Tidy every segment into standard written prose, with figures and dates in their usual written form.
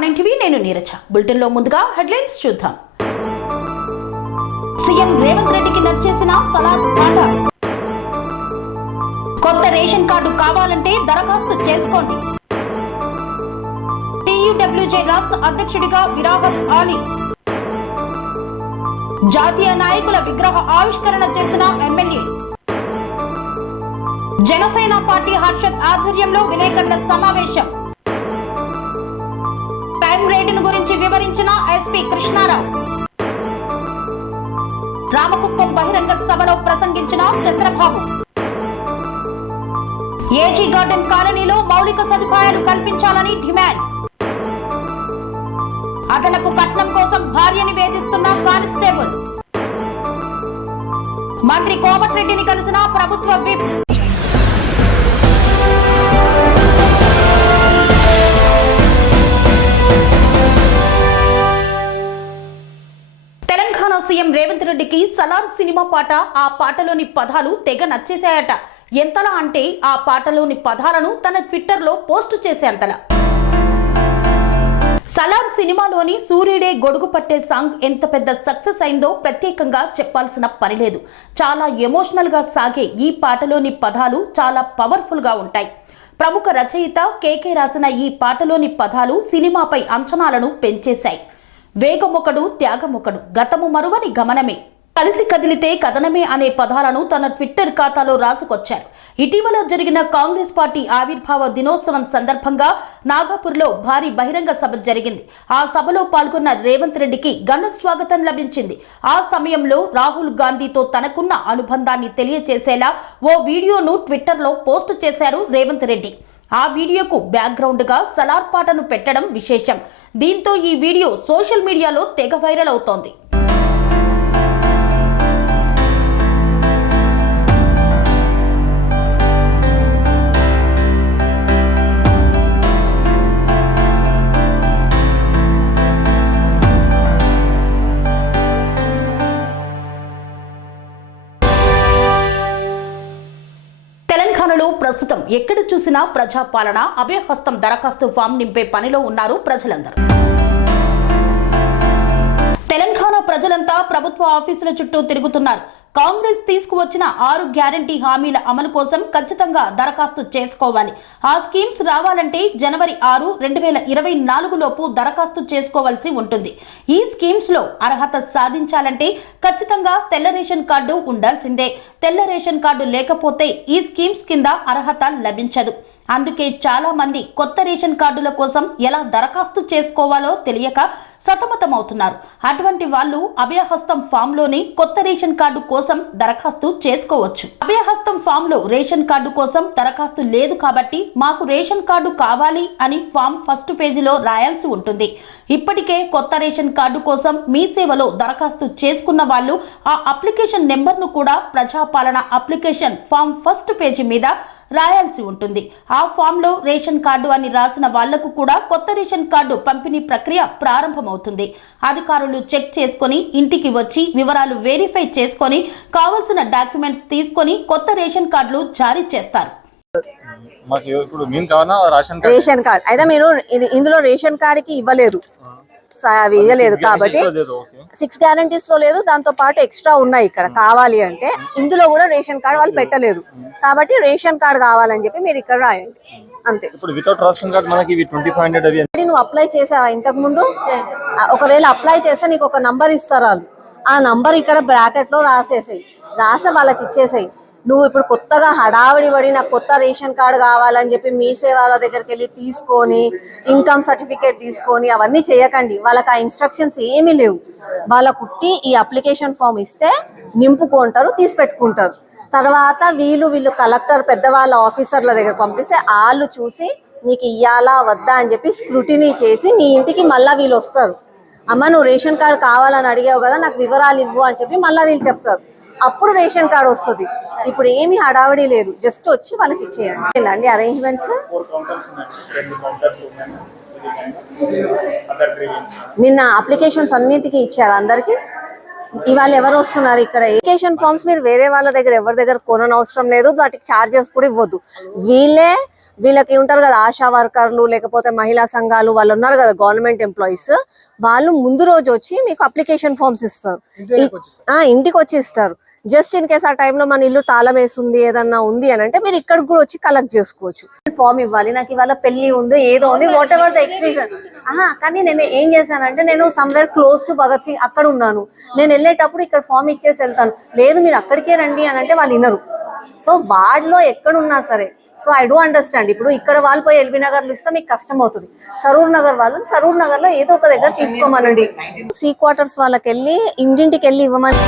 R9 TV నేను Neeraja. Bulletin లో ముందుగా హెడ్లైన్స్ చూద్దాం. సీఎం రేవంత్ రెడ్డికి నచ్చేసిన సలార్ పాట. కొత్త రేషన్ కార్డు కావాలంటే దరఖాస్తు చేసుకోండి. TUWJ రాష్ట్ర అధ్యక్షుడిగా విరావత్ ఆలీ. జాతీయ నాయకుల విగ్రహ ఆవిష్కరణ చేసిన ఎమ్మెల్యే. జనసేన పార్టీ హర్షద్ ఆధ్వర్యంలో విలేకరుల సమావేశం. టైం రేటును గురించి వివరించిన ఎస్పీ కృష్ణారావు. రామకుప్పం బహిరంగ సభలో ప్రసంగించిన చంద్రబాబు. ఏజీ గార్డెన్ కాలనీలో మౌలిక సదుపాయాలు కల్పించాలని డిమాండ్. అదనపు కట్నం కోసం భార్యని వేధిస్తున్న కానిస్టేబుల్. మంత్రి కోమటిరెడ్డిని కలిసిన ప్రభుత్వ విప్. తెలంగాణ సీఎం రేవంత్ రెడ్డికి సలార్ సినిమా పాట, ఆ పాటలోని పదాలు తెగ నచ్చేశాయట. ఎంతలా అంటే ఆ పాటలోని పదాలను తన ట్విట్టర్లో పోస్టు చేసేంతలా. సలార్ సినిమాలోని సూర్యుడే గొడుగు పట్టే సాంగ్ ఎంత పెద్ద సక్సెస్ అయిందో ప్రత్యేకంగా చెప్పాల్సిన పని లేదు. చాలా ఎమోషనల్ గా సాగే ఈ పాటలోని పదాలు చాలా పవర్ఫుల్ గా ఉంటాయి. ప్రముఖ రచయిత కేకే రాసిన ఈ పాటలోని పదాలు సినిమాపై అంచనాలను పెంచేశాయి. వేగమొకడు త్యాగమొకడు, గతము మరువని గమనమే, కలిసి కదిలితే కథనమే అనే పదాలను తన ట్విట్టర్ ఖాతాలో రాసుకొచ్చారు. ఇటీవల జరిగిన కాంగ్రెస్ పార్టీ ఆవిర్భావ దినోత్సవం సందర్భంగా నాగపూర్లో భారీ బహిరంగ సభ జరిగింది. ఆ సభలో పాల్గొన్న రేవంత్ రెడ్డికి ఘన స్వాగతం లభించింది. ఆ సమయంలో రాహుల్ గాంధీతో తనకున్న అనుబంధాన్ని తెలియచేసేలా ఓ వీడియోను ట్విట్టర్లో పోస్టు చేశారు రేవంత్ రెడ్డి. ఆ వీడియోకు బ్యాక్గ్రౌండ్ గా సలార్ పాటను పెట్టడం విశేషం. దీంతో ఈ వీడియో సోషల్ మీడియాలో తెగ వైరల్ అవుతోంది. తెలంగాణలో ప్రస్తుతం ఎక్కడ చూసినా ప్రజాపాలన, అభయహస్తం దరఖాస్తు ఫామ్ నింపే పనిలో ఉన్నారు ప్రజలందరూ. తెలంగాణ ప్రజలంతా ప్రభుత్వ ఆఫీసుల చుట్టూ తిరుగుతున్నారు. కాంగ్రెస్ తీసుకువచ్చిన 6 గ్యారంటీ హామీల అమలు కోసం ఖచ్చితంగా దరఖాస్తు చేసుకోవాలి. ఆ స్కీమ్స్ రావాలంటే జనవరి 6, 2024 లోపు దరఖాస్తు చేసుకోవాల్సి ఉంటుంది. ఈ స్కీమ్స్ లో అర్హత సాధించాలంటే ఖచ్చితంగా తెల్ల రేషన్ కార్డు ఉండాల్సిందే. తెల్ల రేషన్ కార్డు లేకపోతే ఈ స్కీమ్స్ కింద అర్హత లభించదు. అందుకే చాలా మంది కొత్త రేషన్ కార్డుల కోసం ఎలా దరఖాస్తు చేసుకోవాలో తెలియక సతమతమవుతున్నారు. అటువంటి వాళ్ళు అభయహస్తం ఫామ్ లోని కొత్త రేషన్ కార్డు కోసం దరఖాస్తు చేసుకోవచ్చు. అభయహస్తం ఫామ్ లో రేషన్ కార్డు కోసం దరఖాస్తు లేదు కాబట్టి మాకు రేషన్ కార్డు కావాలి అని ఫామ్ ఫస్ట్ పేజీలో రాయాల్సి ఉంటుంది. ఇప్పటికే కొత్త రేషన్ కార్డు కోసం మీ సేవలో దరఖాస్తు చేసుకున్న వాళ్ళు ఆ అప్లికేషన్ నెంబర్ను కూడా ప్రజాపాలన అప్లికేషన్ ఫామ్ ఫస్ట్ పేజీ మీద రాయాల్సి ఉంటుంది. ఆ ఫామ్ లో రేషన్ కార్డు అని రాసిన వాళ్లకు కూడా కొత్త రేషన్ కార్డు పంపిణీ ప్రక్రియ ప్రారంభమవుతుంది. అధికారులు చెక్ చేసుకొని ఇంటికి వచ్చి వివరాలు వెరిఫై చేసుకొని కావాల్సిన డాక్యుమెంట్స్ తీసుకొని కొత్త రేషన్ కార్డులు జారీ చేస్తారు. రేషన్ కార్డ్ అయితే మీరు ఇందులో రేషన్ కార్డ్ కి ఇవ్వలేదు, ఇవ్వలేదు కాబట్టి 6 గ్యారంటీస్ లో లేదు. దాంతో పాటు ఎక్స్ట్రా ఉన్నాయి ఇక్కడ కావాలి అంటే. ఇందులో కూడా రేషన్ కార్డ్ వాళ్ళు పెట్టలేదు కాబట్టి రేషన్ కార్డ్ కావాలని చెప్పి మీరు ఇక్కడ రాయండి అంతే. నువ్వు అప్లై చేసావా ఇంతకు ముందు? ఒకవేళ అప్లై చేస్తే నీకు ఒక నంబర్ ఇస్తారు వాళ్ళు. ఆ నంబర్ ఇక్కడ బ్రాకెట్ లో రాసేసాయి, రాసే వాళ్ళకి ఇచ్చేసాయి. నువ్వు ఇప్పుడు కొత్తగా హడావిడి పడి నాకు కొత్త రేషన్ కార్డు కావాలని చెప్పి మీ సేవల దగ్గరికి వెళ్ళి తీసుకొని ఇన్కమ్ సర్టిఫికేట్ తీసుకొని అవన్నీ చేయకండి. వాళ్ళకి ఆ ఇన్స్ట్రక్షన్స్ ఏమీ లేవు. వాళ్ళ కుట్టి ఈ అప్లికేషన్ ఫామ్ ఇస్తే నింపుకుంటారు, తీసి పెట్టుకుంటారు. తర్వాత వీళ్ళు కలెక్టర్ పెద్దవాళ్ళ ఆఫీసర్ల దగ్గర పంపిస్తే వాళ్ళు చూసి నీకు ఇయ్యాలా వద్దా అని చెప్పి స్క్రూటినీ చేసి నీ ఇంటికి మళ్ళీ వీళ్ళు వస్తారు. అమ్మ నువ్వు రేషన్ కార్డు కావాలని అడిగావు కదా, నాకు వివరాలు ఇవ్వు అని చెప్పి మళ్ళీ వీళ్ళు చెప్తారు. అప్పుడు రేషన్ కార్డు వస్తుంది. ఇప్పుడు ఏమి హడావిడి లేదు, జస్ట్ వచ్చి వాళ్ళకి ఇచ్చేయండి అండి. అరేంజ్మెంట్స్ నిన్న అప్లికేషన్స్ అన్నిటికీ ఇచ్చారు అందరికి. ఇవాళ ఎవరు వస్తున్నారు ఇక్కడ? అప్లికేషన్ ఫామ్స్ మీరు వేరే వాళ్ళ దగ్గర ఎవరి దగ్గర కొనని అవసరం లేదు, వాటికి ఛార్జెస్ కూడా ఇవ్వద్దు. వీళ్ళే వీళ్ళకి ఉంటారు కదా ఆశా వర్కర్లు, లేకపోతే మహిళా సంఘాలు, వాళ్ళు ఉన్నారు కదా గవర్నమెంట్ ఎంప్లాయీస్, వాళ్ళు ముందు రోజు వచ్చి మీకు అప్లికేషన్ ఫామ్స్ ఇస్తారు, ఇంటికి వచ్చి ఇస్తారు. జస్ట్ ఇన్ కేస్ ఆ టైంలో మన ఇల్లు తాళం వేస్తుంది, ఏదన్నా ఉంది అని అంటే మీరు ఇక్కడికి కూడా వచ్చి కలెక్ట్ చేసుకోవచ్చు. ఫామ్ ఇవ్వాలి, నాకు ఇవాళ పెళ్లి ఉంది, ఏదో ఉంది, వాట్ ఎవర్ ద ఎక్స్ప్రెషన్. కానీ నేను ఏం చేశానంటే, నేను somewhere close to Bhagat Singh అక్కడ ఉన్నాను, నేను వెళ్ళేటప్పుడు ఇక్కడ ఫామ్ ఇచ్చేసి వెళ్తాను. లేదు మీరు అక్కడికే రండి అని అంటే వాళ్ళు వినరు. సో వార్డులో ఎక్కడున్నా సరే, సో ఐ డూ అండర్స్టాండ్. ఇప్పుడు ఇక్కడ వాళ్ళు పోయి ఎల్బీ నగర్లో ఇస్తే మీకు కష్టం అవుతుంది. సరూర్ నగర్ వాళ్ళని సరూర్ నగర్ లో ఏదో ఒక దగ్గర తీసుకోమనండి. సి క్వార్టర్స్ వాళ్ళకి వెళ్ళి ఇంటింటికి వెళ్ళి ఇవ్వమని.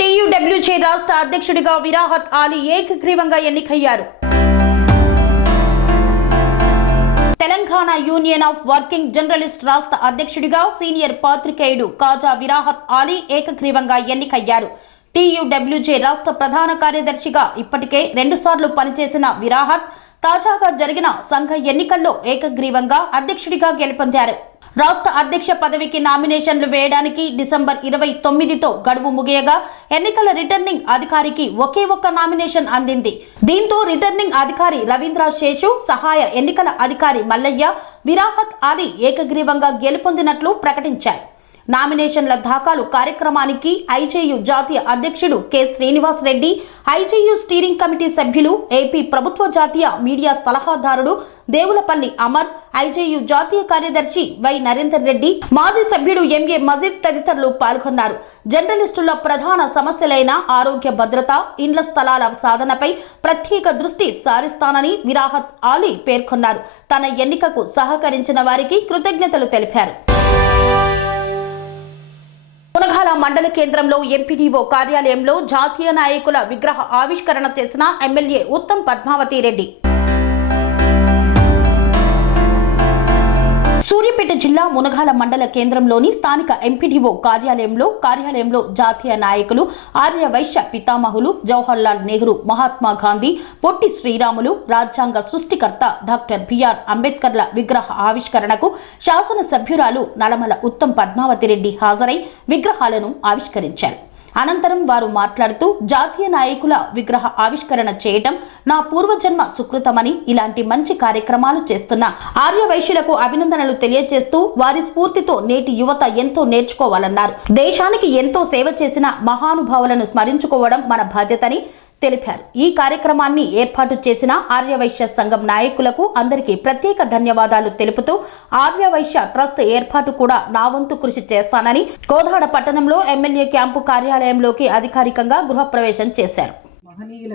టీయూడబ్ల్యూజే రాష్ట్ర అధ్యక్షుడిగా విరాహత్ ఆలీ ఏకగ్రీవంగా ఎన్నికయ్యారు. Telangana union of working journalist రాష్ట్ర అధ్యక్షుడిగా సీనియర్ పాత్రికేయుడు కాజా విరాహత్ ఆలీ ఏకగ్రీవంగా ఎన్నికయ్యారు. టీయూడబ్ల్యూజే రాష్ట్ర ప్రధాన కార్యదర్శిగా ఇప్పటికే 2 సార్లు పనిచేసిన విరాహత్ తాజాగా జరిగిన సంఘ ఎన్నికల్లో ఏకగ్రీవంగా అధ్యక్షుడిగా గెలుపొందారు. రాష్ట్ర అధ్యక్ష పదవికి నామినేషన్లు వేయడానికి డిసెంబర్ 29తో గడువు ముగియగా ఎన్నికల రిటర్నింగ్ అధికారికి ఒకే ఒక్క నామినేషన్ అందింది. దీంతో రిటర్నింగ్ అధికారి రవీంద్ర శేషు, సహాయ ఎన్నికల అధికారి మల్లయ్య విరాహత్ ఆలీ ఏకగ్రీవంగా గెలుపొందినట్లు ప్రకటించారు. నామినేషన్ల దాఖలు కార్యక్రమానికి ఐజేయు జాతీయ అధ్యక్షుడు K Srinivas Reddy, IJU steering committee సభ్యులు, ఏపీ ప్రభుత్వ జాతీయ మీడియా సలహాదారుడు దేవులపల్లి అమర్, ఐజేయు జాతీయ కార్యదర్శి వై నరేందర్ రెడ్డి, మాజీ సభ్యుడు ఎంఏ మజీద్ తదితరులు పాల్గొన్నారు. జర్నలిస్టుల ప్రధాన సమస్యలైన ఆరోగ్య భద్రత, ఇండ్ల స్థలాల సాధనపై ప్రత్యేక దృష్టి సారిస్తానని విరాహత్ ఆలీ పేర్కొన్నారు. తన ఎన్నికకు సహకరించిన వారికి కృతజ్ఞతలు తెలిపారు. మునగాల మండల కేంద్రంలో ఎంపీడీఓ కార్యాలయంలో జాతీయ నాయకుల విగ్రహ ఆవిష్కరణ చేసిన ఎమ్మెల్యే ఉత్తమ్ పద్మావతి రెడ్డి. సూర్యాపేట జిల్లా మునగాల మండల కేంద్రంలోని స్థానిక ఎంపీడీఓ కార్యాలయంలో జాతీయ నాయకులు, ఆర్య వైశ్య పితామహులు జవహర్లాల్ నెహ్రూ, మహాత్మా గాంధీ, పొట్టి శ్రీరాములు, రాజ్యాంగ సృష్టికర్త డాక్టర్ బిఆర్ అంబేద్కర్ల విగ్రహ ఆవిష్కరణకు శాసనసభ్యురాలు నలమల ఉత్తమ్ పద్మావతి రెడ్డి హాజరై విగ్రహాలను ఆవిష్కరించారు. అనంతరం వారు మాట్లాడుతూ, జాతీయ నాయకుల విగ్రహ ఆవిష్కరణ చేయటం నా పూర్వజన్మ సుకృతమని, ఇలాంటి మంచి కార్యక్రమాలు చేస్తున్న ఆర్య వైశ్యులకు అభినందనలు తెలియజేస్తూ వారి స్ఫూర్తితో నేటి యువత ఎంతో నేర్చుకోవాలన్నారు. దేశానికి ఎంతో సేవ చేసిన మహానుభావులను స్మరించుకోవడం మన బాధ్యతని తెలిపారు. ఈ కార్యక్రమాన్ని ఏర్పాటు చేసిన ఆర్యవైశ్య సంఘం నాయకులకు అందరికీ ప్రత్యేక ధన్యవాదాలు తెలుపుతూ, ఆర్యవైశ్య ట్రస్ట్ ఏర్పాటు కూడా నా వంతు కృషి చేస్తానని కోదాడ పట్టణంలో ఎమ్మెల్యే క్యాంపు కార్యాలయంలోకి అధికారికంగా గృహప్రవేశం చేశారు. మహనీయుల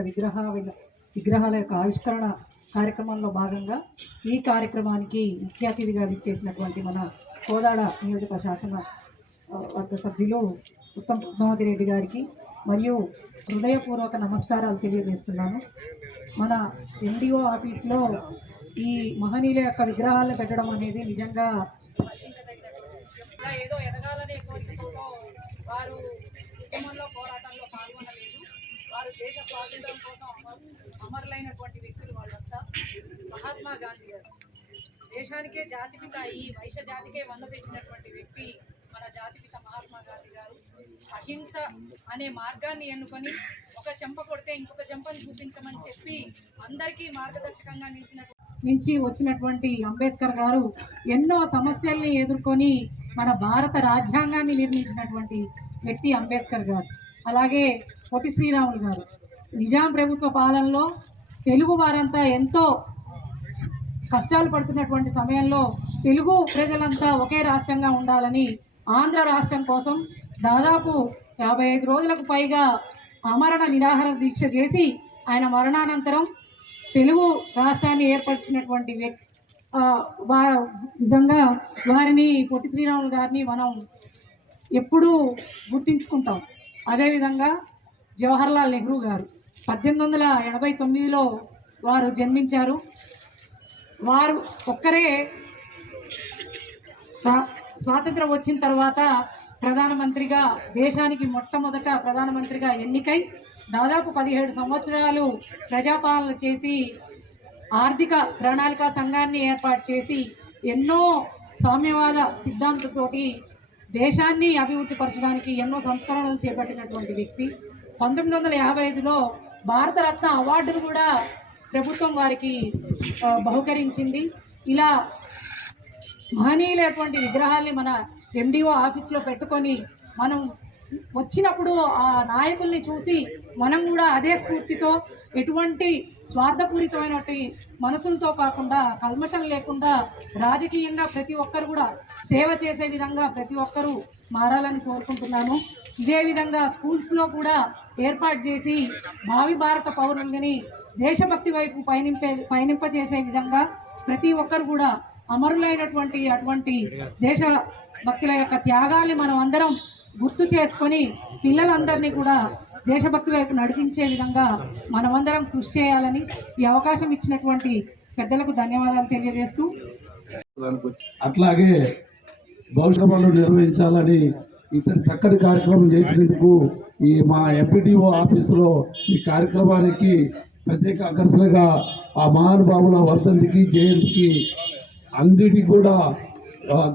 విగ్రహాల యొక్క ఆవిష్కరణ కార్యక్రమంలో భాగంగా ఈ కార్యక్రమానికి ముఖ్య అతిథిగా విచ్చేసినటువంటి మన కోదాడ నియోజక శాసన వర్గ సభ్యులు ఉత్తమ్ పద్మావతి రెడ్డి గారికి మరియు హృదయపూర్వక నమస్కారాలు తెలియజేస్తున్నాను. మన ఎండిఓ ఆఫీస్లో ఈ మహనీయుల యొక్క విగ్రహాలను పెట్టడం అనేది నిజంగా ఏదో ఎదగాలనే కోరికతో వారు ఉద్యమంలో పోరాటంలో పాల్గొనలేదు. వారు దేశ స్వాతంత్రం కోసం అమరులైనటువంటి వ్యక్తులు వాళ్ళంతా. మహాత్మా గాంధీ గారు దేశానికే జాతిపిత, ఈ వైశ్య జాతికే వన్న తెచ్చినటువంటి వ్యక్తి మన జాతిపిత మహాత్మా గాంధీ గారు. అహింస అనే మార్గాన్ని ఎన్నుకొని ఒక చెంప కొడితే ఇంకొక చెంపను చూపించమని చెప్పి అందరికీ మార్గదర్శకంగా వచ్చినటువంటి అంబేద్కర్ గారు ఎన్నో సమస్యల్ని ఎదుర్కొని మన భారత రాజ్యాంగాన్ని నిర్మించినటువంటి వ్యక్తి అంబేద్కర్ గారు. అలాగే పొట్టి శ్రీరాములు గారు నిజాం ప్రభుత్వ పాలనలో తెలుగు వారంతా ఎంతో కష్టాలు పడుతున్నటువంటి సమయంలో తెలుగు ప్రజలంతా ఒకే రాష్ట్రంగా ఉండాలని ఆంధ్ర రాష్ట్రం కోసం దాదాపు 55 రోజులకు పైగా ఆమరణ నిరాహార దీక్ష చేసి ఆయన మరణానంతరం తెలుగు రాష్ట్రాన్ని ఏర్పరిచినటువంటి విధంగా వారిని పొట్టి శ్రీరాములు గారిని మనం ఎప్పుడూ గుర్తించుకుంటాం. అదేవిధంగా జవహర్లాల్ నెహ్రూ గారు 1889లో వారు జన్మించారు. వారు ఒక్కరే స్వాతంత్రం వచ్చిన తర్వాత ప్రధానమంత్రిగా, దేశానికి మొట్టమొదట ప్రధానమంత్రిగా ఎన్నికై దాదాపు 17 సంవత్సరాలు ప్రజాపాలన చేసి ఆర్థిక ప్రణాళిక సంఘాన్ని ఏర్పాటు చేసి ఎన్నో సామ్యవాద సిద్ధాంతంతోటి దేశాన్ని అభివృద్ధి పరచడానికి ఎన్నో సంస్కరణలు చేపట్టినటువంటి వ్యక్తి. 1955లో భారతరత్న అవార్డును కూడా ప్రభుత్వం వారికి బహుకరించింది. ఇలా మహనీయులైనటువంటి విగ్రహాల్ని మన ఎండిఓ ఆఫీస్లో పెట్టుకొని మనం వచ్చినప్పుడు ఆ నాయకుల్ని చూసి మనం కూడా అదే స్ఫూర్తితో ఎటువంటి స్వార్థపూరితమైనటువంటి మనసులతో కాకుండా కల్మషం లేకుండా రాజకీయంగా ప్రతి ఒక్కరు కూడా సేవ చేసే విధంగా ప్రతి ఒక్కరూ మారాలని కోరుకుంటున్నాను. ఇదే విధంగా స్కూల్స్లో కూడా ఏర్పాటు చేసి భావి భారత పౌరులని దేశభక్తి వైపు పయనింపజేసే విధంగా ప్రతి ఒక్కరు కూడా అమరులైనటువంటి అటువంటి దేశభక్తుల యొక్క త్యాగాల్ని మనం అందరం గుర్తు చేసుకొని పిల్లలందరినీ కూడా దేశభక్తి వైపు నడిపించే విధంగా మనమందరం కృషి చేయాలని ఈ అవకాశం ఇచ్చినటువంటి పెద్దలకు ధన్యవాదాలు తెలియజేస్తూ, అట్లాగే భవిష్యత్తులో నిర్వహించాలని ఇతర చక్కటి కార్యక్రమం చేసినందుకు ఈ మా ఎంపీడీఓ ఆఫీసులో ఈ కార్యక్రమానికి ప్రత్యేక ఆకర్షణగా ఆ మహానుభావుల వర్ధంతికి జయంతికి అన్నిటికీ కూడా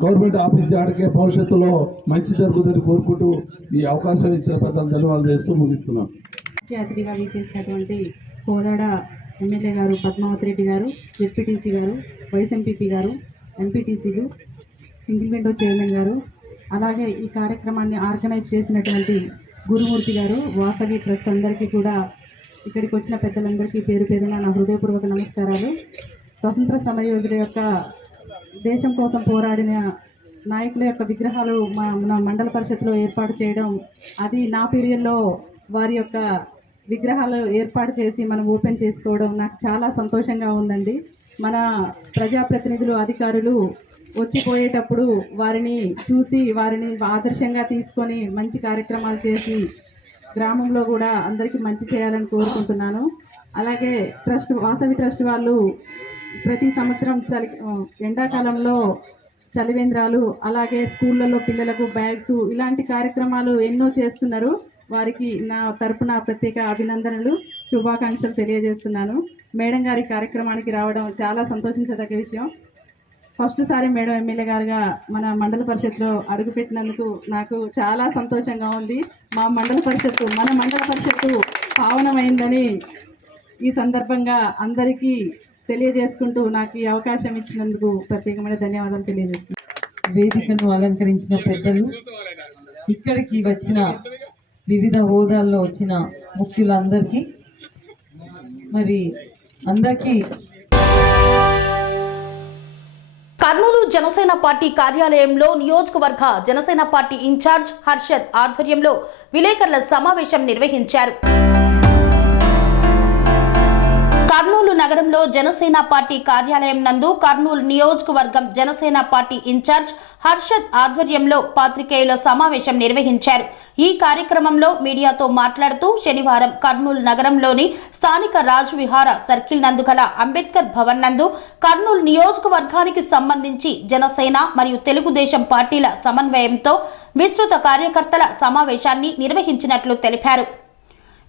గవర్నమెంట్ ఆఫీస్ ఆడికే భవిష్యత్తులో మంచి జరుగుతుందని కోరుకుంటూ ఈ అవకాశం ఇచ్చిన పెద్దలు ధన్యవాదాలు చేస్తూ ముగిస్తున్నాం. ముఖ్య అతిథిగా చేసినటువంటి కోదాడ ఎమ్మెల్యే గారు పద్మావతి రెడ్డి గారు, జెడ్పీటీసీ గారు, వైస్ ఎంపీపీ గారు, ఎంపీటీసీలు, సింగిల్ విండో చైర్మన్ గారు, అలాగే ఈ కార్యక్రమాన్ని ఆర్గనైజ్ చేసినటువంటి గురుమూర్తి గారు, వాసవి ట్రస్ట్ అందరికీ కూడా, ఇక్కడికి వచ్చిన పెద్దలందరికీ పేరు పేరున నా హృదయపూర్వక నమస్కారాలు. స్వతంత్ర సమరయోధుల యొక్క దేశం కోసం పోరాడిన నాయకుల యొక్క విగ్రహాలు మన మండల పరిషత్లో ఏర్పాటు చేయడం, అది నా పీరియడ్లో వారి యొక్క విగ్రహాలు ఏర్పాటు చేసి మనం ఓపెన్ చేసుకోవడం నాకు చాలా సంతోషంగా ఉందండి. మన ప్రజాప్రతినిధులు, అధికారులు వచ్చిపోయేటప్పుడు వారిని చూసి వారిని ఆదర్శంగా తీసుకొని మంచి కార్యక్రమాలు చేసి గ్రామంలో కూడా అందరికీ మంచి చేయాలని కోరుకుంటున్నాను. అలాగే వాసవి ట్రస్ట్ వాళ్ళు ప్రతి సంవత్సరం ఎండాకాలంలో చలివేంద్రాలు, అలాగే స్కూళ్ళలో పిల్లలకు బ్యాగ్స్, ఇలాంటి కార్యక్రమాలు ఎన్నో చేస్తున్నారు. వారికి నా తరపున ప్రత్యేక అభినందనలు, శుభాకాంక్షలు తెలియజేస్తున్నాను. మేడం గారి కార్యక్రమానికి రావడం చాలా సంతోషించదగ్గ విషయం. ఫస్ట్ సారి మేడం ఎమ్మెల్యే గారుగా మన మండల పరిషత్లో అడుగుపెట్టినందుకు నాకు చాలా సంతోషంగా ఉంది. మన మండల పరిషత్తు పావనమైందని ఈ సందర్భంగా అందరికీ తెలియజేసుకుంటూ నాకు ఈ అవకాశం ఇచ్చినందుకు ప్రత్యేకమైన ధన్యవాదాలు తెలియజేస్తున్నాను. వేదికను అలంకరించిన పెద్దలు, ఇక్కడికి వచ్చిన వివిధ హోదాల్లో వచ్చిన ముఖ్యులందరికీ మరి అందరికీ కర్నూలు జనసేన పార్టీ కార్యాలయంలో నియోజకవర్గ జనసేన పార్టీ ఇన్ఛార్జ్ హర్షద్ ఆధ్వర్యంలో విలేకరుల సమావేశం నిర్వహించారు. కర్నూలు నగరంలో జనసేన పార్టీ కార్యాలయం నందు కర్నూలు నియోజకవర్గం జనసేన పార్టీ ఇన్ఛార్జ్ హర్షద్ ఆధ్వర్యంలో పాత్రికేయుల సమావేశం నిర్వహించారు. ఈ కార్యక్రమంలో మీడియాతో మాట్లాడుతూ శనివారం కర్నూలు నగరంలోని స్థానిక రాజవిహార సర్కిల్ నందు గల అంబేద్కర్ భవన్ నందు కర్నూలు నియోజకవర్గానికి సంబంధించి జనసేన మరియు తెలుగుదేశం పార్టీల సమన్వయంతో విస్తృత కార్యకర్తల సమావేశాన్ని నిర్వహించినట్లు తెలిపారు.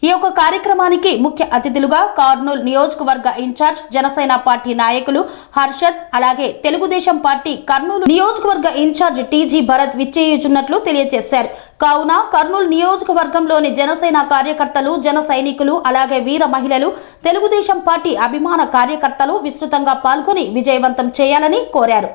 ఈ యొక్క కార్యక్రమానికి ముఖ్య అతిథులుగా కర్నూలు నియోజకవర్గ ఇన్ఛార్జ్ జనసేన పార్టీ నాయకులు హర్షద్, అలాగే తెలుగుదేశం పార్టీ కర్నూలు నియోజకవర్గ ఇన్ఛార్జ్ టీజీ భరత్ విచ్చేయుచున్నట్లు తెలియజేశారు. కావున కర్నూలు నియోజకవర్గంలోని జనసేన కార్యకర్తలు, జన సైనికులు, అలాగే వీర మహిళలు, తెలుగుదేశం పార్టీ అభిమాన కార్యకర్తలు విస్తృతంగా పాల్గొని విజయవంతం చేయాలని కోరారు.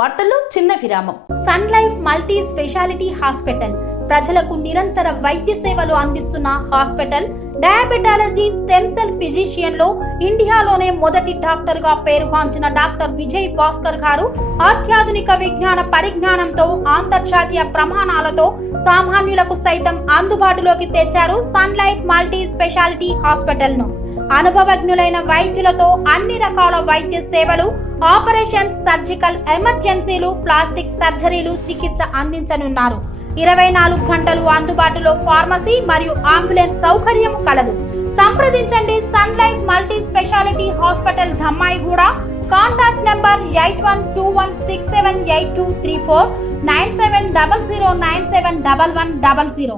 వార్తల్లో చిన్న విరామం. Sun Life multi speciality hospital ప్రజలకు నిరంతర వైద్య సేవలు అందిస్తున్న hospital. Diabetology, stem cell physician లో ఇండియాలోనే మొదటి డాక్టర్ గా పేరుగాంచిన డాక్టర్ విజయ్ భాస్కర్ గారు అత్యాధునిక విజ్ఞాన పరిజ్ఞానంతో అంతర్జాతీయ ప్రమాణాలతో సామాన్యులకు సైతం అందుబాటులోకి తెచ్చారు Sun Life multi speciality hospital ను. అనుభవజ్ఞులైన వైద్యులతో అన్ని రకాల వైద్య సేవలు, ఆపరేషన్స్, సర్జికల్ ఎమర్జెన్సీలు, ప్లాస్టిక్ సర్జరీలు, చికిత్స అందించనున్నారు. 24 గంటలు అందుబాటులో ఫార్మసీ మరియు అంబులెన్స్ సౌకర్యం కలదు. సంప్రదించండి Sun Life multi speciality hospital, Dammaiguda. Contact number 8121678234, 9700971100.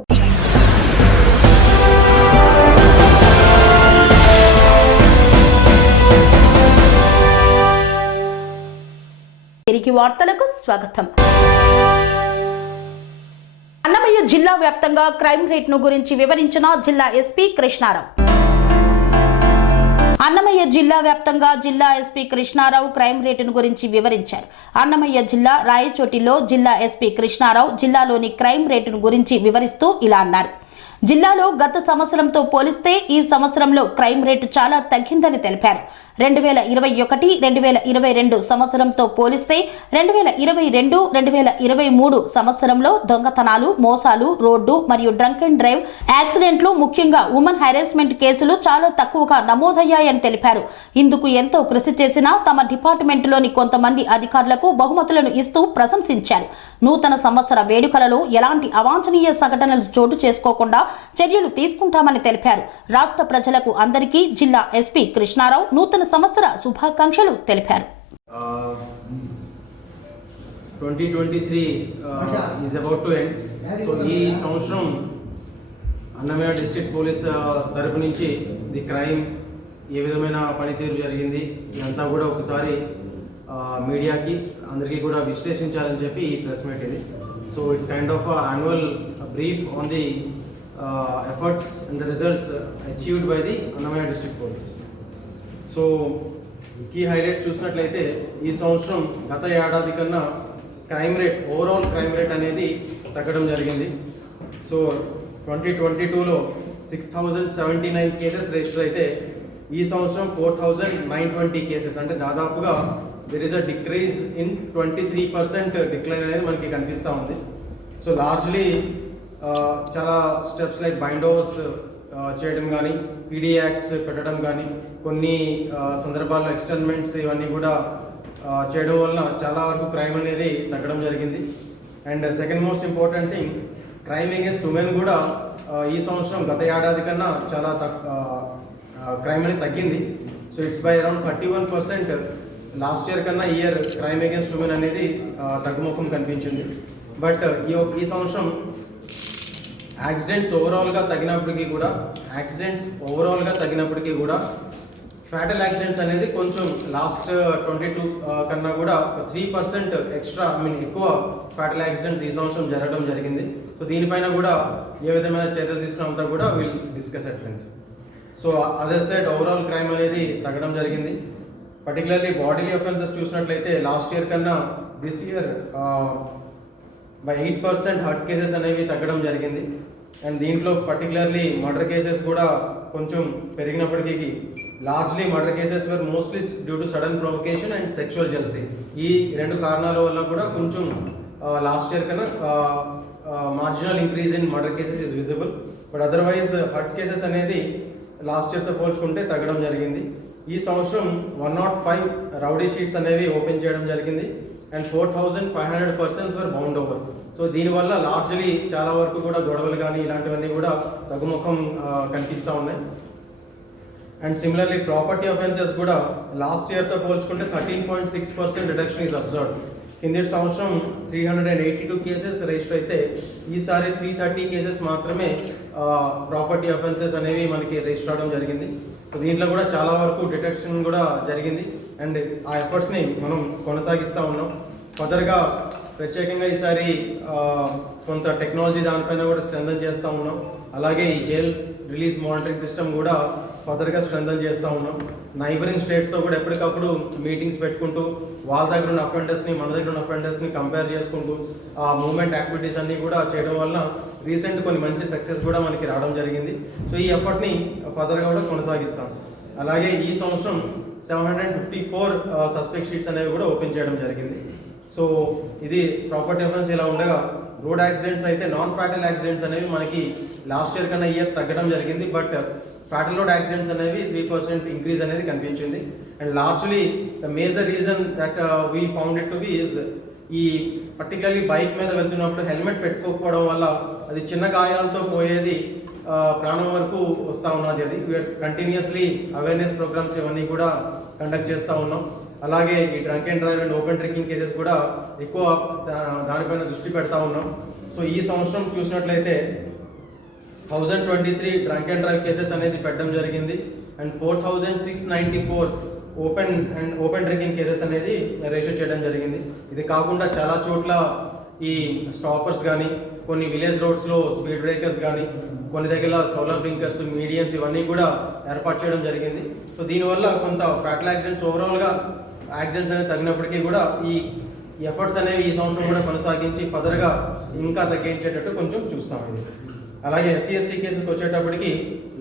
తిరిగి నేటికి వార్తలకు స్వాగతం. అన్నమయ్య జిల్లా వ్యాప్తంగా క్రైమ్ రేట్ను గురించి వివరించిన జిల్లా ఎస్పీ కృష్ణారావు. అన్నమయ్య జిల్లా వ్యాప్తంగా జిల్లా ఎస్పీ కృష్ణారావు క్రైమ్ రేటును గురించి వివరించారు. అన్నమయ్య జిల్లా రాయచోటిలో జిల్లా ఎస్పీ కృష్ణారావు జిల్లాలోని క్రైమ్ రేటును గురించి వివరిస్తూ ఇలా అన్నారు. జిల్లాలో గత సంవత్సరంతో పోలిస్తే ఈ సంవత్సరంలో క్రైమ్ రేటు చాలా తగ్గిందని తెలిపారు. 2021-2022 సంవత్సరంతో పోలిస్తే 2022-2023 సంవత్సరంలో దొంగతనాలు, మోసాలు, రోడ్డు మరియు డ్రంక్ అండ్ డ్రైవ్ యాక్సిడెంట్లు, ముఖ్యంగా ఉమెన్ హెరాస్మెంట్ కేసులు చాలా తక్కువగా నమోదయ్యాయని తెలిపారు. ఇందుకు ఎంతో కృషి చేసిన తమ డిపార్ట్మెంట్లోని కొంతమంది అధికారులకు బహుమతులను ఇస్తూ ప్రశంసించారు. నూతన సంవత్సర వేడుకలలో ఎలాంటి అవాంఛనీయ సంఘటనలు చోటు చేసుకోకుండా చర్యలు తీసుకుంటామని తెలిపారు. రాష్ట్ర ప్రజలకు అందరికీ జిల్లా ఎస్పీ కృష్ణారావు నూతన సంవత్సర శుభాకాంక్షలు తెలిపారు. 2023 is about to end. So ఈ సంవత్సరం అన్నమయ్య డిస్ట్రిక్ట్ పోలీస్ తరపు నుంచి ది క్రైమ్ ఏ విధమైన పనితీరు జరిగింది ఇదంతా కూడా ఒకసారి మీడియాకి అందరికీ కూడా విశ్లేషించాలని చెప్పి ఈ ప్రెస్ మీట్ ఇది. So it's kind of annual brief on the efforts and the results achieved by the Annamaya district police. So key highlights చూసినట్లయితే ఈ సంవత్సరం గత ఏడాది కన్నా crime rate, overall crime rate అనేది తగ్గడం జరిగింది. సో 2022లో 6079 కేసెస్ రిజిస్టర్ అయితే ఈ సంవత్సరం 4920 కేసెస్, అంటే దాదాపుగా there is a decrease in 23% decline అనేది మనకి కనిపిస్తూ ఉంది. సో లార్జ్లీ చాలా స్టెప్స్ లైక్ బైండ్ ఓవర్స్ చేయడం కానీ, పీడీ యాక్ట్స్ పెట్టడం కానీ, కొన్ని సందర్భాల్లో ఎక్స్టెన్మెంట్స్ ఇవన్నీ కూడా చేయడం వల్ల చాలా వరకు క్రైమ్ అనేది తగ్గడం జరిగింది. And second most important thing, crime against women కూడా ఈ సంవత్సరం గత ఏడాది కన్నా చాలా క్రైమ్ అనేది తగ్గింది. So it's by around 31%. Last year కన్నా ఈ ఇయర్ క్రైమ్ అగేన్స్ట్ ఉమెన్ అనేది తగ్గుముఖం కనిపించింది. బట్ ఈ సంవత్సరం యాక్సిడెంట్స్ ఓవరాల్గా తగ్గినప్పటికీ కూడా ఫ్యాటల్ యాక్సిడెంట్స్ అనేది కొంచెం లాస్ట్ 22 కన్నా కూడా 3% ఎక్స్ట్రా ఎక్కువ ఫ్యాటల్ యాక్సిడెంట్స్ ఈ సంవత్సరం జరగడం జరిగింది. సో దీనిపైన కూడా ఏ విధమైన చర్యలు తీసుకున్నంతా కూడా will discuss at length. So అదే సైడ్ ఓవరాల్ క్రైమ్ అనేది తగ్గడం జరిగింది. పర్టికులర్లీ బాడీలీ అఫెన్సెస్ చూసినట్లయితే లాస్ట్ ఇయర్ కన్నా this year by 8% hurt cases అనేవి తగ్గడం జరిగింది. అండ్ దీంట్లో పర్టికులర్లీ మర్డర్ కేసెస్ కూడా కొంచెం పెరిగినప్పటికీ largely murder cases were mostly due to sudden provocation and sexual jealousy. ఈ రెండు కారణాల వల్ల కూడా కొంచెం లాస్ట్ ఇయర్ కన్నా marginal increase in murder cases is visible. But otherwise hurt cases అనేది లాస్ట్ ఇయర్తో పోల్చుకుంటే తగ్గడం జరిగింది. ఈ సంవత్సరం 105 రౌడీ షీట్స్ అనేవి ఓపెన్ చేయడం జరిగింది. And 4500 persons were bound over. So దీనివల్ల లార్జ్లీ చాలా వరకు కూడా గొడవలు కానీ ఇలాంటివన్నీ కూడా తగ్గుముఖం కనిపిస్తూ ఉన్నాయి. అండ్ సిమిలర్లీ ప్రాపర్టీ అఫెన్సెస్ కూడా లాస్ట్ ఇయర్తో పోల్చుకుంటే 13.6% రిడక్షన్ ఈజ్ అబ్జర్వ్డ్. కిందటి సంవత్సరం 382 కేసెస్ రిజిస్టర్ అయితే ఈసారి 330 కేసెస్ మాత్రమే ప్రాపర్టీ అఫెన్సెస్ అనేవి మనకి రిజిస్టర్ అవడం జరిగింది. సో దీంట్లో కూడా చాలా వరకు డిటెక్షన్ కూడా జరిగింది. అండ్ ఆ ఎఫర్ట్స్ని మనం కొనసాగిస్తూ ఉన్నాం. ఫర్దర్గా ప్రత్యేకంగా ఈసారి కొంత టెక్నాలజీ దానిపైన కూడా స్ట్రెంథన్ చేస్తూ ఉన్నాం. అలాగే ఈ జైల్ రిలీజ్ మానిటరింగ్ సిస్టమ్ కూడా ఫర్దర్గా స్ట్రెంథన్ చేస్తూ ఉన్నాం. నైబరింగ్ స్టేట్స్తో కూడా ఎప్పటికప్పుడు మీటింగ్స్ పెట్టుకుంటూ వాళ్ళ దగ్గర ఉన్న అఫెండర్స్ని మన దగ్గర ఉన్న అఫెండర్స్ని కంపేర్ చేసుకుంటూ ఆ మూవ్మెంట్ యాక్టివిటీస్ అన్నీ కూడా చేయడం వల్ల రీసెంట్ కొన్ని మంచి సక్సెస్ కూడా మనకి రావడం జరిగింది. సో ఈ ఎఫర్ట్ని ఫర్దర్గా కూడా కొనసాగిస్తాం. అలాగే ఈ సంవత్సరం 754 సస్పెక్ట్ షీట్స్ అనేవి కూడా ఓపెన్ చేయడం జరిగింది. సో ఇది ప్రాపర్టీ అఫెన్స్ ఇలా ఉండగా, రోడ్ యాక్సిడెంట్స్ అయితే నాన్ ఫ్యాటల్ యాక్సిడెంట్స్ అనేవి మనకి లాస్ట్ ఇయర్ కన్నా ఇయర్ తగ్గడం జరిగింది. బట్ ఫ్యాటల్ రోడ్ యాక్సిడెంట్స్ అనేవి 3% ఇంక్రీజ్ అనేది కనిపించింది. And largely the major reason that we found it to be is ఈ పర్టికులర్లీ బైక్ మీద వెళ్తున్నప్పుడు హెల్మెట్ పెట్టుకోకపోవడం వల్ల అది చిన్న గాయాలతో పోయేది ప్రాణం వరకు వస్తూ ఉన్నది. అది కంటిన్యూస్లీ అవేర్నెస్ ప్రోగ్రామ్స్ ఇవన్నీ కూడా కండక్ట్ చేస్తూ ఉన్నాం. అలాగే ఈ drunk and drive and open drinking cases కూడా ఎక్కువ దానిపైన దృష్టి పెడతా ఉన్నాం. సో ఈ సంవత్సరం చూసినట్లయితే 1023 డ్రంక్ అండ్ డ్రైవ్ కేసెస్ అనేది పెట్టడం జరిగింది. అండ్ 4694 ఓపెన్ డ్రింకింగ్ కేసెస్ అనేది రిజిస్టర్ చేయడం జరిగింది. ఇది కాకుండా చాలా చోట్ల ఈ స్టాపర్స్ కానీ, కొన్ని విలేజ్ రోడ్స్లో స్పీడ్ బ్రేకర్స్ కానీ, కొన్ని దగ్గర సోలార్ బ్లింకర్స్, మీడియన్స్ ఇవన్నీ కూడా ఏర్పాటు చేయడం జరిగింది. సో దీనివల్ల కొంత ఫ్యాటల్ యాక్సిడెంట్స్ ఓవరాల్గా యాక్సిడెంట్స్ అనేది తగ్గినప్పటికీ కూడా ఈ ఎఫర్ట్స్ అనేవి ఈ సంవత్సరం కూడా కొనసాగించి ఫర్దర్గా ఇంకా తగ్గించేటట్టు కొంచెం చూస్తాం. ఇది అలాగే SC/ST కేసులకు వచ్చేటప్పటికి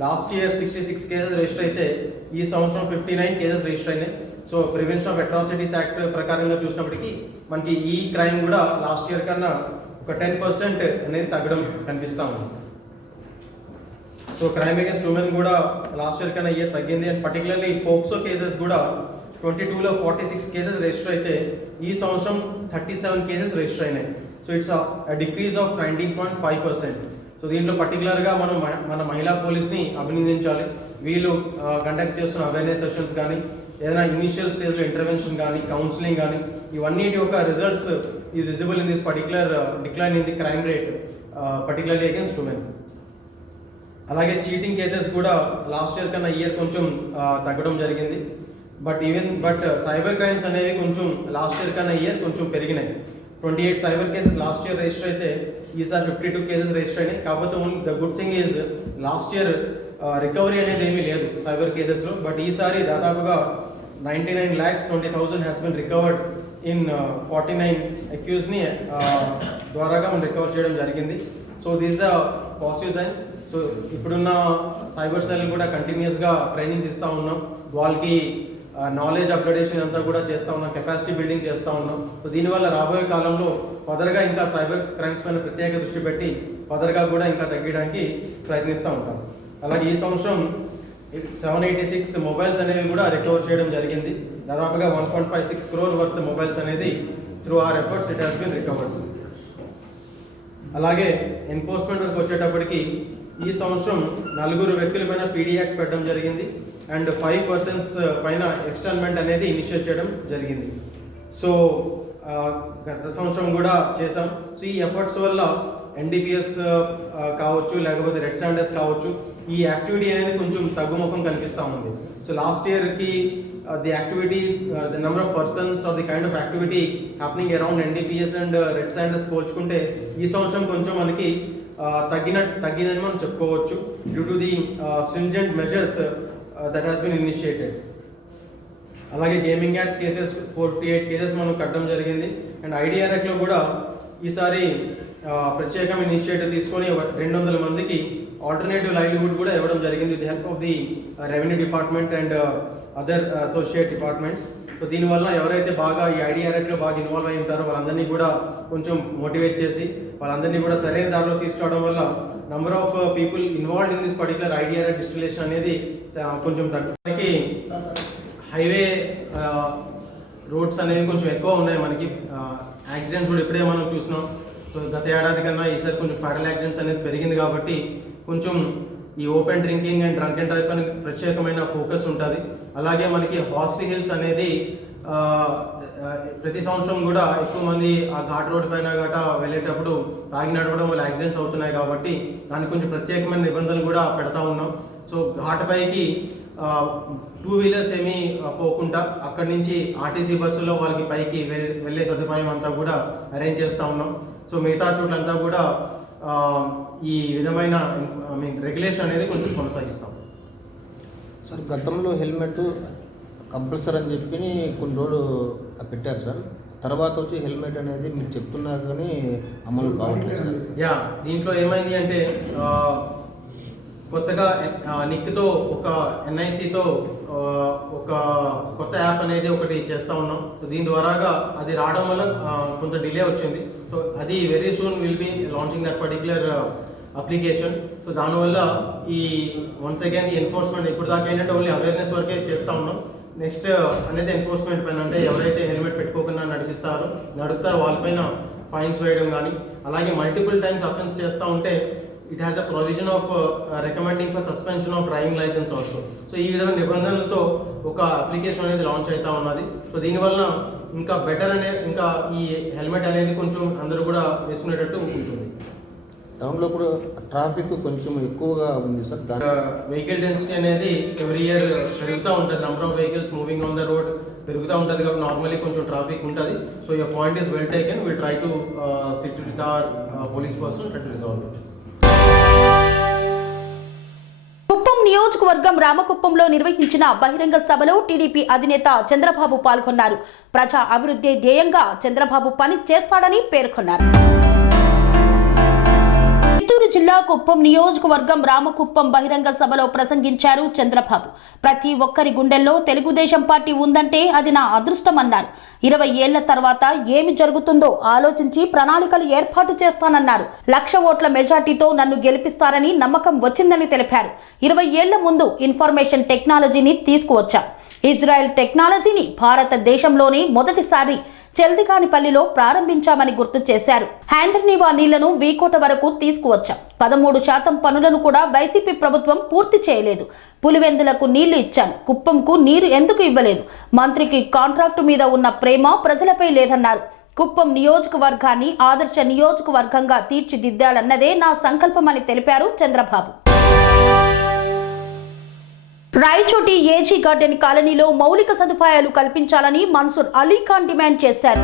లాస్ట్ ఇయర్ 66 కేసెస్ రిజిస్టర్ అయితే ఈ సంవత్సరం 59 కేసెస్ రిజిస్టర్ అయినాయి. So prevention of atrocities act ప్రకారంగా చూసినప్పటికీ మనకి ఈ క్రైమ్ కూడా లాస్ట్ ఇయర్ కన్నా ఒక 10% అనేది తగ్గడం కనిపిస్తూ ఉంది. సో క్రైమ్ అగేన్స్ట్ ఉమెన్ కూడా లాస్ట్ ఇయర్ కన్నా ఇయర్ తగ్గింది. అండ్ పర్టికులర్లీ పోక్సో కేసెస్ కూడా 22లో 46 కేసెస్ రిజిస్టర్ అయితే ఈ సంవత్సరం 37 కేసెస్ రిజిస్టర్ అయినాయి. So it's decrease of 19.5%. So దీంట్లో పర్టికులర్గా మనం మన మహిళా పోలీస్ని అభినందించాలి. వీళ్ళు కండక్ట్ చేస్తున్న అవేర్నెస్ సెషన్స్ కానీ, ఏదైనా ఇనిషియల్ స్టేజ్లో ఇంటర్వెన్షన్ కానీ, కౌన్సిలింగ్ కానీ, ఇవన్నిటి యొక్క రిజల్ట్స్ ఈ visible in this particular decline in the crime rate particularly against women. అలాగే చీటింగ్ కేసెస్ కూడా లాస్ట్ ఇయర్ కన్నా ఇయర్ కొంచెం తగ్గడం జరిగింది. బట్ సైబర్ క్రైమ్స్ అనేవి కొంచెం లాస్ట్ ఇయర్ కన్నా ఇయర్ కొంచెం పెరిగినాయి. 28 cyber cases last year register అయితే ఈసారి 52 కేసెస్ రిజిస్టర్ అయినాయి. కాకపోతే the good thing is last year recovery అనేది ఏమీ లేదు సైబర్ కేసెస్లో. బట్ ఈసారి దాదాపుగా 99,20,000 హ్యాస్ బిన్ రికవర్డ్ ఇన్ 49 అక్యూజ్ని ద్వారాగా మనం రికవర్ చేయడం జరిగింది. So this a positive sign. So ఇప్పుడున్న సైబర్ సెల్ కూడా కంటిన్యూస్గా ట్రైనింగ్స్ ఇస్తూ ఉన్నాం. వాళ్ళకి నాలెడ్జ్ అప్గ్రేడేషన్ అంతా కూడా చేస్తూ ఉన్నాం, కెపాసిటీ బిల్డింగ్ చేస్తూ ఉన్నాం. సో దీనివల్ల రాబోయే కాలంలో ఫర్దర్గా ఇంకా సైబర్ క్రైమ్స్ పైన ప్రత్యేక దృష్టి పెట్టి ఫర్దర్గా కూడా ఇంకా తగ్గడానికి ప్రయత్నిస్తూ ఉంటాం. అలాగే ఈ సంవత్సరం 786 మొబైల్స్ అనేవి కూడా రికవర్ చేయడం జరిగింది. దాదాపుగా 1.56 crore వర్త్ మొబైల్స్ అనేది through our efforts it has been recovered. అలాగే ఎన్ఫోర్స్మెంట్ వరకు వచ్చేటప్పటికి ఈ సంవత్సరం 4 వ్యక్తుల పైన PD యాక్ట్ పెట్టడం జరిగింది. అండ్ 5 persons పైన ఎక్స్టర్న్మెంట్ అనేది ఇనిషియేట్ చేయడం జరిగింది. సో గత సంవత్సరం కూడా చేసాం. సో ఈ ఎఫర్ట్స్ వల్ల NDPS కావచ్చు, లేకపోతే రెడ్ శాండర్స్ కావచ్చు, ఈ యాక్టివిటీ అనేది కొంచెం తగ్గుముఖం కనిపిస్తూ ఉంది. So last year the activity, the number of persons or the kind of activity happening around NDPS and red sanders పోల్చుకుంటే ఈ సంవత్సరం కొంచెం మనకి తగ్గిందని మనం చెప్పుకోవచ్చు. Due to the stringent measures that has been initiated. అలాగే గేమింగ్ యాక్ట్ కేసెస్ 48 కేసెస్ మనం కట్టడం జరిగింది. అండ్ IDR యాక్ట్లో కూడా ఈసారి ప్రత్యేకమైన ఇనిషియేటివ్ తీసుకొని 200 మందికి ఆల్టర్నేటివ్ లైవ్లీహుడ్ కూడా ఇవ్వడం జరిగింది with help of the revenue department and other associate departments. So దీనివల్ల ఎవరైతే బాగా ఈ IDR యాక్ట్లో బాగా ఇన్వాల్వ్ అయి ఉంటారో వాళ్ళందరినీ కూడా కొంచెం మోటివేట్ చేసి వాళ్ళందరినీ కూడా సరైన దారిలో తీసుకురావడం వల్ల number of people involved in this particular IDR act distillation అనేది కొంచెం తగ్గడానికి హైవే రోడ్స్ అనేవి కొంచెం ఎక్కువ ఉన్నాయి. మనకి యాక్సిడెంట్స్ కూడా ఇప్పుడే మనం చూసినాం. సో గత ఏడాది కన్నా ఈసారి కొంచెం ఫ్యాటల్ యాక్సిడెంట్స్ అనేది పెరిగింది కాబట్టి కొంచెం ఈ open drinking and drunk and drive పైన ప్రత్యేకమైన ఫోకస్ ఉంటుంది. అలాగే మనకి హార్స్లీ హిల్స్ అనేది ప్రతి సంవత్సరం కూడా ఎక్కువ మంది ఆ ఘాట్ రోడ్ పైన గట వెళ్ళేటప్పుడు తాగి నడవడం వల్ల యాక్సిడెంట్స్ అవుతున్నాయి కాబట్టి దానికి కొంచెం ప్రత్యేకమైన నిబంధనలు కూడా పెడతా ఉన్నాం. సో ఘాట్ పైకి 2 వీలర్స్ ఏమీ పోకుండా అక్కడి నుంచి RTC బస్సులో వాళ్ళకి పైకి వెళ్ళే సదుపాయం అంతా కూడా అరేంజ్ చేస్తూ ఉన్నాం. సో మిగతా చోట్లంతా కూడా ఈ విధమైన రెగ్యులేషన్ అనేది కొంచెం కొనసాగిస్తాం. సార్ గతంలో హెల్మెట్ కంపల్సరీ అని చెప్పి కొన్ని రోజులు పెట్టారు సార్. తర్వాత వచ్చి హెల్మెట్ అనేది మీరు చెప్తున్నారు కానీ అమలు కావట్లేదు సార్. యా, దీంట్లో ఏమైంది అంటే కొత్తగా నిక్తో ఒక NICతో ఒక కొత్త యాప్ అనేది ఒకటి చేస్తూ ఉన్నాం. సో దీని ద్వారాగా అది రావడం వల్ల కొంత డిలే వచ్చింది. సో అది very soon will be launching that particular application. So దానివల్ల ఈ వన్స్ అగైన్ ఈ ఎన్ఫోర్స్మెంట్ ఇప్పుడు దాకా ఏంటంటే ఓన్లీ అవేర్నెస్ వరకే చేస్తూ ఉన్నాం. నెక్స్ట్ అనేది ఎన్ఫోర్స్మెంట్ పైన అంటే ఎవరైతే హెల్మెట్ పెట్టుకోకుండా నడుపుతారో వాళ్ళపైన ఫైన్స్ వేయడం కానీ, అలాగే మల్టిపుల్ టైమ్స్ అఫెన్స్ చేస్తూ ఉంటే it has a provision of recommending for suspension of driving licence also. So ఈ విధమైన నిబంధనలతో ఒక అప్లికేషన్ అనేది లాంచ్ అవుతా ఉన్నది. సో దీనివల్ల ఇంకా బెటర్ ఇంకా ఈ హెల్మెట్ అనేది కొంచెం అందరూ కూడా వేసుకునేటట్టు ఉంటుంది. టౌన్లో కూడా ట్రాఫిక్ కొంచెం ఎక్కువగా ఉంది సార్. దాని వెహికల్ డెన్సిటీ అనేది ఎవ్రీ ఇయర్ పెరుగుతూ ఉంటుంది. Number of vehicles moving on the road పెరుగుతూ ఉంటుంది కాబట్టి నార్మల్లీ కొంచెం ట్రాఫిక్ ఉంటుంది. So your point is well taken. Will try to SIT with our police person try to resolve it. Kuppam నియోజకవర్గం రామకుప్పంలో నిర్వహించిన బహిరంగ సభలో టీడీపీ అధినేత చంద్రబాబు పాల్గొన్నారు. ప్రజా అభివృద్ధి ధ్యేయంగా చంద్రబాబు పని చేస్తాడని పేర్కొన్నారు. చిత్తూరు జిల్లా కుప్పం నియోజకవర్గం రామకుప్పం బహిరంగ సభలో ప్రసంగించారు చంద్రబాబు. ప్రతి ఒక్కరి గుండెల్లో తెలుగుదేశం పార్టీ ఉందంటే అది నా అదృష్టమన్నారు. 20 ఏళ్ల తర్వాత ఏమి జరుగుతుందో ఆలోచించి ప్రణాళికలు ఏర్పాటు చేస్తానన్నారు. 1,00,000 ఓట్ల మెజార్టీతో నన్ను గెలిపిస్తారని నమ్మకం వచ్చిందని తెలిపారు. 20 ఏళ్ల ముందు ఇన్ఫర్మేషన్ టెక్నాలజీని తీసుకువచ్చాం. ఇజ్రాయెల్ టెక్నాలజీని భారతదేశంలోనే మొదటిసారి చెల్దికానిపల్లిలో ప్రారంభించామని గుర్తు చేశారు. హ్యాంద్రనీవా నీళ్లను వీకోట వరకు తీసుకువచ్చాం. 13% పనులను కూడా వైసీపీ ప్రభుత్వం పూర్తి చేయలేదు. పులివెందులకు నీళ్లు ఇచ్చాను, కుప్పంకు నీరు ఎందుకు ఇవ్వలేదు? మంత్రికి కాంట్రాక్టు మీద ఉన్న ప్రేమ ప్రజలపై లేదన్నారు. కుప్పం నియోజకవర్గాన్ని ఆదర్శ నియోజకవర్గంగా తీర్చిదిద్దాలన్నదే నా సంకల్పమని తెలిపారు చంద్రబాబు. రాయచోటి ఏజీ గార్డెన్ కాలనీలో మౌలిక సదుపాయాలు కల్పించాలని మన్సూర్ అలీఖాన్ డిమాండ్ చేశారు.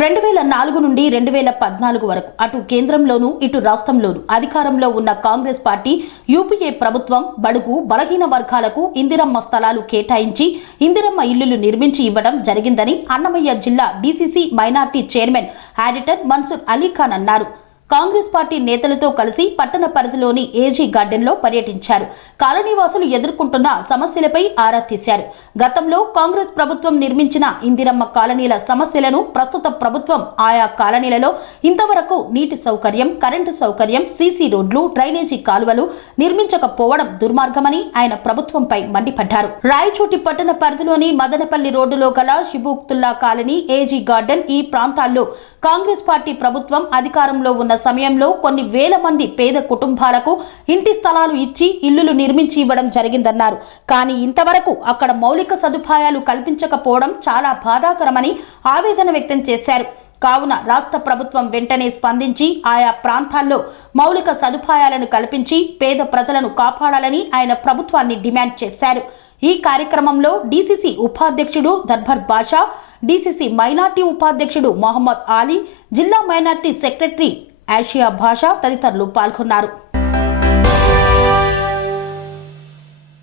2004 నుండి 2014 వరకు అటు కేంద్రంలోనూ ఇటు రాష్ట్రంలోనూ అధికారంలో ఉన్న కాంగ్రెస్ పార్టీ యూపీఏ ప్రభుత్వం బడుగు బలహీన వర్గాలకు ఇందిరమ్మ స్థలాలు కేటాయించి ఇందిరమ్మ ఇల్లులు నిర్మించి ఇవ్వడం జరిగిందని అన్నమయ్య జిల్లా DCC minority chairman auditor Mansoor Ali Khan అన్నారు. కాంగ్రెస్ పార్టీ నేతలతో కలిసి పట్టణ పరిధిలోని ఏజీ గార్డెన్లో పర్యటించారు. కాలనీవాసులు ఎదుర్కొంటున్న సమస్యలపై ఆరా తీశారు. గతంలో కాంగ్రెస్ ప్రభుత్వం నిర్మించిన ఇందిరమ్మ కాలనీల సమస్యలను ప్రస్తుత ప్రభుత్వం ఆయా కాలనీలలో ఇంతవరకు నీటి సౌకర్యం, కరెంటు సౌకర్యం, సీసీ రోడ్లు, డ్రైనేజీ కాలువలు నిర్మించకపోవడం దుర్మార్గమని ఆయన ప్రభుత్వంపై మండిపడ్డారు. రాయచోటి పట్టణ పరిధిలోని మదనపల్లి రోడ్డులో గల షిబుక్తుల్లా కాలనీ, ఏజీ గార్డెన్ ఈ ప్రాంతాల్లో కాంగ్రెస్ పార్టీ ప్రభుత్వం అధికారంలో ఉన్న సమయంలో కొన్ని వేల మంది పేద కుటుంబాలకు ఇంటి స్థలాలు ఇచ్చి ఇల్లులు నిర్మించి ఇవ్వడం జరిగిందన్నారు. కానీ ఇంతవరకు అక్కడ మౌలిక సదుపాయాలు కల్పించకపోవడం చాలా బాధాకరమని ఆవేదన వ్యక్తం చేశారు. కావున రాష్ట్ర ప్రభుత్వం వెంటనే స్పందించి ఆయా ప్రాంతాల్లో మౌలిక సదుపాయాలను కల్పించి పేద ప్రజలను కాపాడాలని ఆయన ప్రభుత్వాన్ని డిమాండ్ చేశారు. ఈ కార్యక్రమంలో డీసీసీ ఉపాధ్యక్షుడు దర్బార్ బాషా, డీసీసీ మైనార్టీ ఉపాధ్యక్షుడు మహమ్మద్ ఆలీ, జిల్లా మైనార్టీ సెక్రటరీ ఆసియా భాషా తదితరులు పాల్గొన్నారు.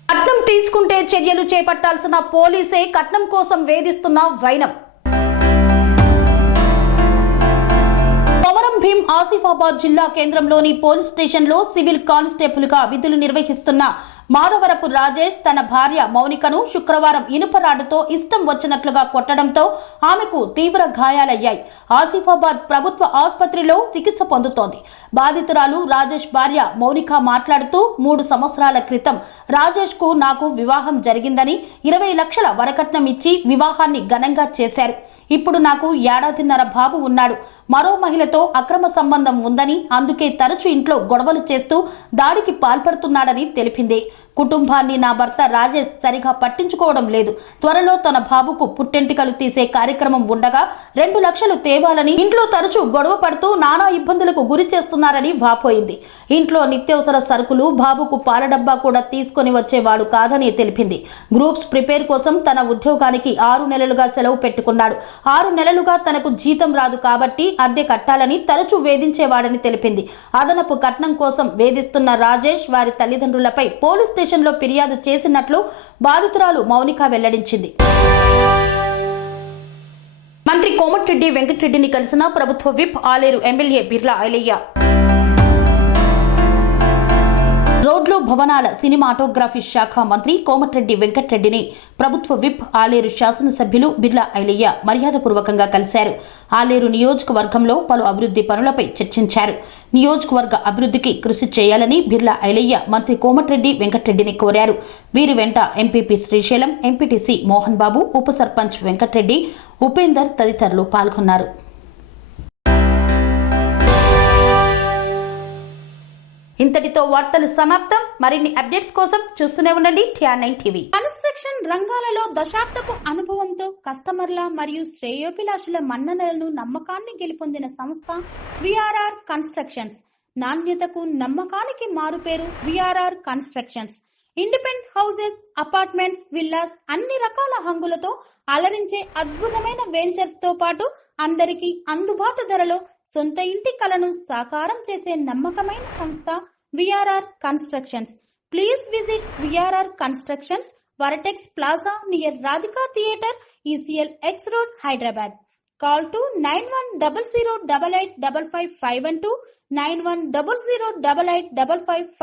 కట్నం తీసుకుంటే చర్యలు చేపట్టాల్సిన పోలీసే కట్నం కోసం వేధిస్తున్న వైనం. కొమరం భీం ఆసిఫాబాద్ జిల్లా కేంద్రంలోని పోలీస్ స్టేషన్లో సివిల్ కానిస్టేబుల్గా విధులు నిర్వహిస్తున్న మాధవరపు రాజేష్ తన భార్య మౌనికను శుక్రవారం ఇనుపరాడుతో ఇష్టం వచ్చినట్లుగా కొట్టడంతో ఆమెకు తీవ్ర గాయాలయ్యాయి. ఆసిఫాబాద్ ప్రభుత్వ ఆసుపత్రిలో చికిత్స పొందుతోంది. బాధితురాలు రాజేష్ భార్య మౌనిక మాట్లాడుతూ 3 సంవత్సరాల క్రితం రాజేష్కు నాకు వివాహం జరిగిందని 20 లక్షల వరకట్నం ఇచ్చి వివాహాన్ని ఘనంగా చేశారు. ఇప్పుడు నాకు 1.5 ఏళ్ల బాబు ఉన్నాడు. మరో మహిళతో అక్రమ సంబంధం ఉందని, అందుకే తరచూ ఇంట్లో గొడవలు చేస్తూ దాడికి పాల్పడుతున్నాడని తెలిపింది. కుటుంబాన్ని నా భర్త రాజేష్ సరిగా పట్టించుకోవడం లేదు. త్వరలో తన బాబుకు పుట్టెంటికలు తీసే కార్యక్రమం ఉండగా 2 లక్షలు తేవాలని ఇంట్లో తరచూ గొడవ పడుతూ నానా ఇబ్బందులకు గురి చేస్తున్నారని వాపోయింది. ఇంట్లో నిత్యావసర సరుకులు, బాబుకు పాల డబ్బా కూడా తీసుకొని వచ్చేవాడు కాదని తెలిపింది. గ్రూప్స్ ప్రిపేర్ కోసం తన ఉద్యోగానికి 6 నెలలుగా సెలవు పెట్టుకున్నాడు. 6 నెలలుగా తనకు జీతం రాదు కాబట్టి అద్దె కట్టాలని తరచూ వేధించేవాడని తెలిపింది. అదనపు కట్నం కోసం వేధిస్తున్న రాజేష్ వారి తల్లిదండ్రులపై పోలీస్ స్టేషన్లో ఫిర్యాదు చేసినట్లు బాధితురాలు మౌనిక వెల్లడించింది. మంత్రి కోమటిరెడ్డి వెంకటరెడ్డిని కలిసిన ప్రభుత్వ విప్ ఆలేరు ఎమ్మెల్యే బిర్లా ఐలయ్య. రోడ్లు, భవనాల, సినిమాటోగ్రఫీ శాఖ మంత్రి కోమటిరెడ్డి వెంకటరెడ్డిని ప్రభుత్వ విప్ ఆలేరు శాసనసభ్యులు బిర్లా ఐలయ్య మర్యాదపూర్వకంగా కలిశారు. ఆలేరు నియోజకవర్గంలో పలు అభివృద్ధి పనులపై చర్చించారు. నియోజకవర్గ అభివృద్ధికి కృషి చేయాలని బిర్లా ఐలయ్య మంత్రి కోమటిరెడ్డి వెంకటరెడ్డిని కోరారు. వీరి వెంట ఎంపీపీ శ్రీశైలం, ఎంపీటీసీ మోహన్ బాబు, ఉప సర్పంచ్ వెంకటరెడ్డి, ఉపేందర్ తదితరులు పాల్గొన్నారు. ఇంతటితో వార్తలు సమాప్తం. మరిన్ని అప్డేట్స్ కోసం చూస్తూనే ఉండండి TR9 టీవీ. కన్స్ట్రక్షన్ రంగాలలో దశాబ్దపు అనుభవంతో కస్టమర్ల మరియు శ్రేయోభిలాషుల మన్ననలను నమ్మకాన్ని గెలుపొందిన సంస్థ విఆర్ఆర్ కన్స్ట్రక్షన్స్. నాణ్యతకు నమ్మకానికి మారుపేరు VRR constructions. Independent houses, apartments, villas అన్ని రకాల హంగులతో అలరించే అద్భుతమైన వెంచర్స్ తో పాటు అందరికీ అందుబాటు ధరలో సొంత ఇంటి కలను సాకారం చేసే నమ్మకమైన సంస్థ VRR constructions. Please visit VRR constructions, Varatex Plaza near Radhika Theatre, ECL X Road, Hyderabad. Call to 9100885555 91008855.